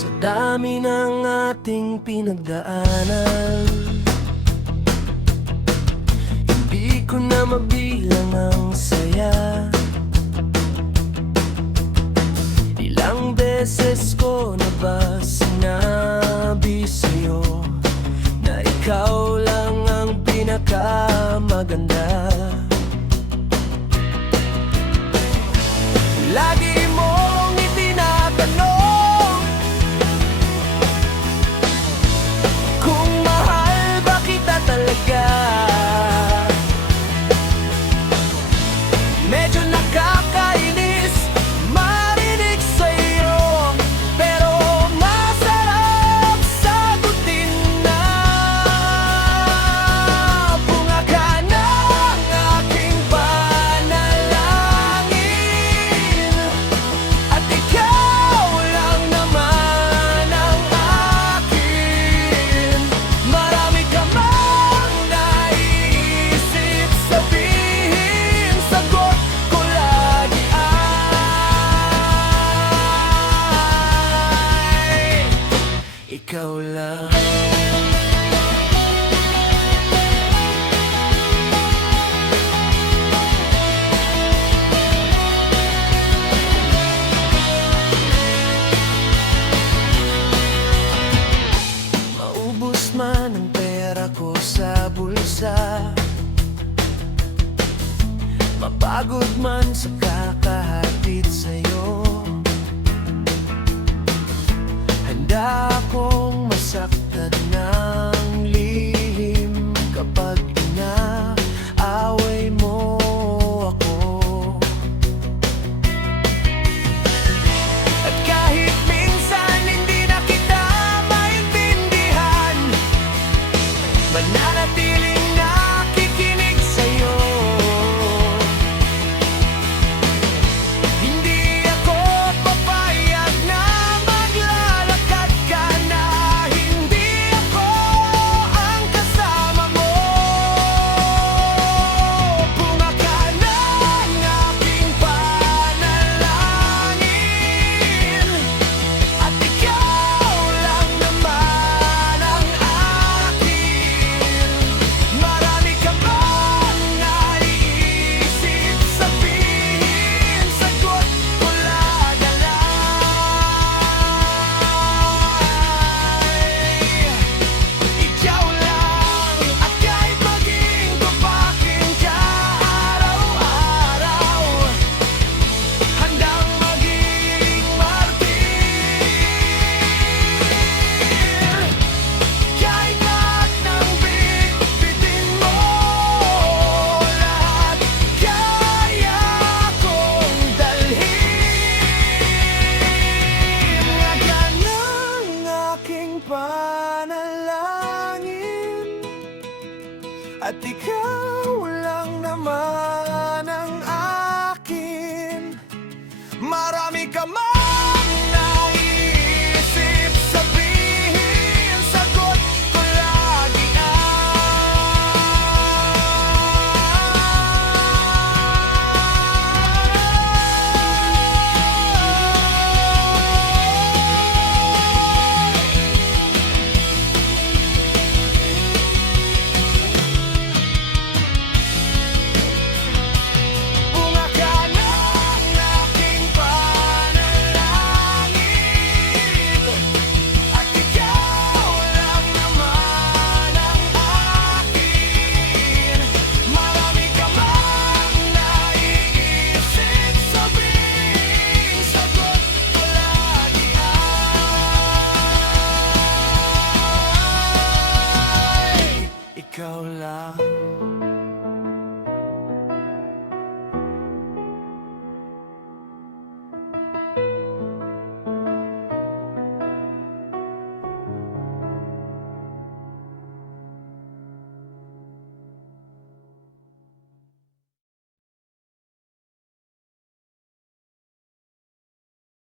Sa dami ng ating pinagdaanan, hindi ko na mabilang ang saya. Ilang beses ko na ba sinabi sa'yo na ikaw lang ang pinakamaganda? Lagi mong itinatanong kung mahal ba kita talaga. Medyo nakakainis marinig sa'yo, pero masarap sagutin na. Bunga ka ng aking panalangin, at ikaw lang naman ang akin. Marami ka mang naiisip sabihin, sagot ko lagi ay ikaw lang. Maubos man ang pera ko sa bulsa, mapagod man sa kakahatid sa'yo, handa akong masaktan ng lihim kapag inaaway mo ako. At kahit minsan hindi na kita maintindihan, mananatiling nakikinig sa'yo. Hindi ako papayag na maglalakad ka na hindi ako ang kasama mo. Bunga ka ng aking panalangin, at ikaw lang naman ang akin. Marami ka bang naiisip sabihin, sagot ko lang ay ikaw lang. At kahit maging gupakin ka araw-araw, handang maging martir. Kahit lahat ng bitbitin mo, lahat kaya kong dalhin. Nga ka ng aking panalangin, at ikaw